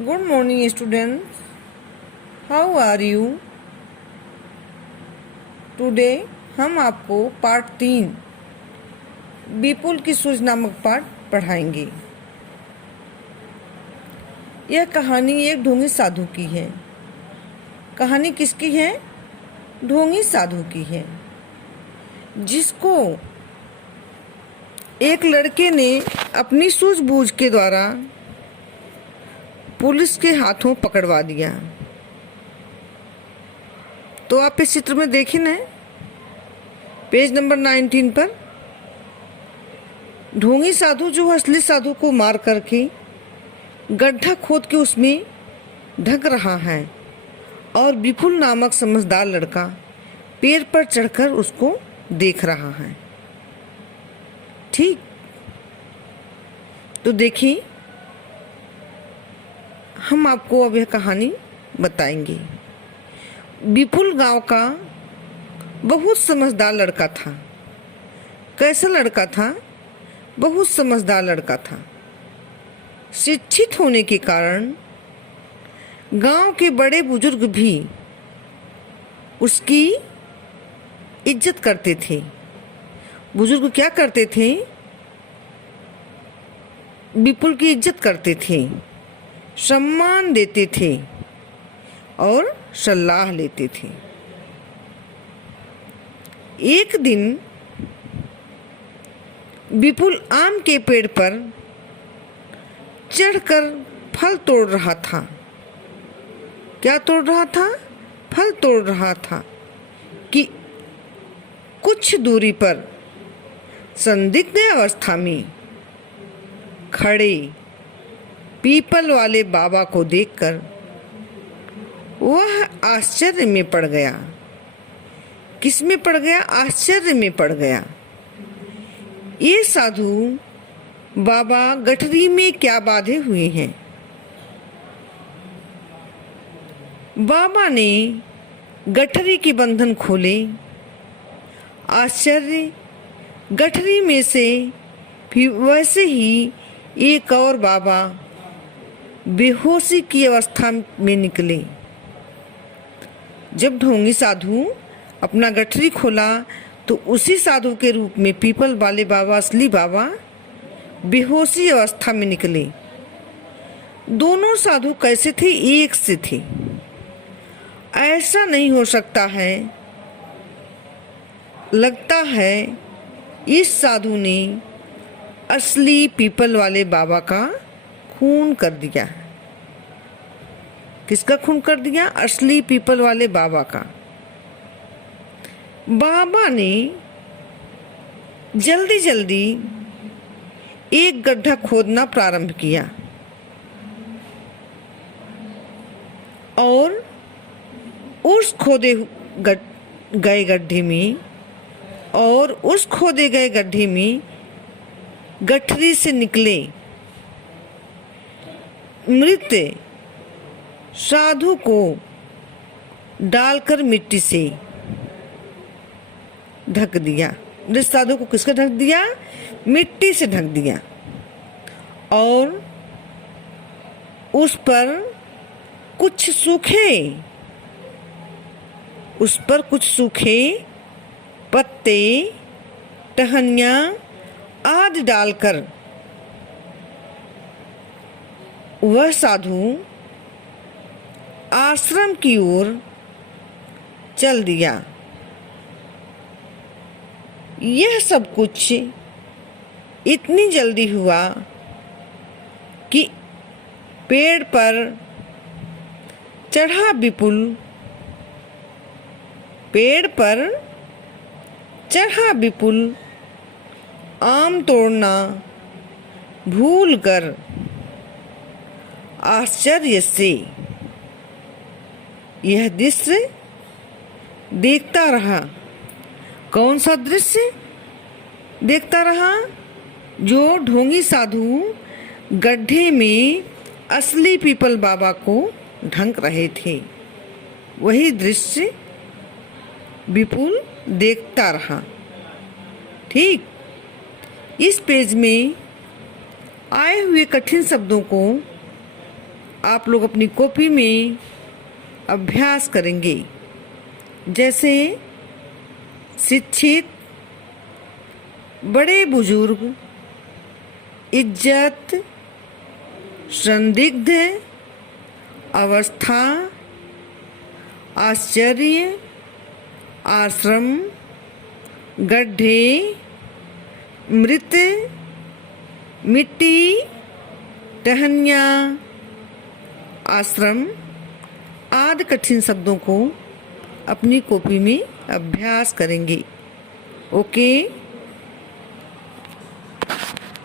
Good morning, students. How are you? Today हम आपको part 3 विपुल की सूझ नामक पाठ पढ़ाएंगे। यह कहानी एक ढोंगी साधु की है। कहानी किसकी है? ढोंगी साधु की है, जिसको एक लड़के ने अपनी सूझबूझ के द्वारा पुलिस के हाथों पकड़वा दिया। तो आप इस चित्र में देखें ना, पेज नंबर 19 पर ढोंगी साधु जो असली साधु को मार करके गड्ढा खोद के उसमें ढक रहा है और विपुल नामक समझदार लड़का पेड़ पर चढ़कर उसको देख रहा है। ठीक, तो देखिए, हम आपको अब यह कहानी बताएंगे। विपुल गांव का बहुत समझदार लड़का था। कैसा लड़का था? बहुत समझदार लड़का था। शिक्षित होने के कारण गांव के बड़े बुजुर्ग भी उसकी इज्जत करते थे। बुजुर्ग क्या करते थे? विपुल की इज्जत करते थे, सम्मान देते थे और सलाह लेते थे। एक दिन विपुल आम के पेड़ पर चढ़कर फल तोड़ रहा था। क्या तोड़ रहा था? फल तोड़ रहा था कि कुछ दूरी पर संदिग्ध अवस्था में खड़े पीपल वाले बाबा को देखकर वह आश्चर्य में पड़ गया। किस में पड़ गया? आश्चर्य में पड़ गया। ये साधु बाबा गठरी में क्या बांधे हुए हैं? बाबा ने गठरी के बंधन खोले। आश्चर्य, गठरी में से फिर वैसे ही एक और बाबा बेहोशी की अवस्था में निकले। जब ढोंगी साधु अपना गठरी खोला तो उसी साधु के रूप में पीपल वाले बाबा, असली बाबा, बेहोशी अवस्था में निकले। दोनों साधु कैसे थे? एक से थे। ऐसा नहीं हो सकता है। लगता है इस साधु ने असली पीपल वाले बाबा का खून कर दिया। किसका खून कर दिया? असली पीपल वाले बाबा का। बाबा ने जल्दी जल्दी एक गड्ढा खोदना प्रारंभ किया और उस खोदे गए गड्ढे में गठरी से निकले मृत साधु को डालकर मिट्टी से ढक दिया। मृत साधु को किसका ढक दिया? मिट्टी से ढक दिया और उस पर कुछ सूखे पत्ते, टहनियाँ आदि डालकर वह साधु आश्रम की ओर चल दिया। यह सब कुछ इतनी जल्दी हुआ कि पेड़ पर चढ़ा विपुल आम तोड़ना भूलकर आश्चर्य से यह दृश्य देखता रहा। कौन सा दृश्य देखता रहा? जो ढोंगी साधु गड्ढे में असली पीपल बाबा को ढक रहे थे, वही दृश्य विपुल देखता रहा। ठीक, इस पेज में आए हुए कठिन शब्दों को आप लोग अपनी कॉपी में अभ्यास करेंगे। जैसे शिक्षित, बड़े बुजुर्ग, इज्जत, संदिग्ध, अवस्था, आश्चर्य, आश्रम, गड्ढे, मृत, मिट्टी, टहनिया, आश्रम आदि कठिन शब्दों को अपनी कॉपी में अभ्यास करेंगे। ओके।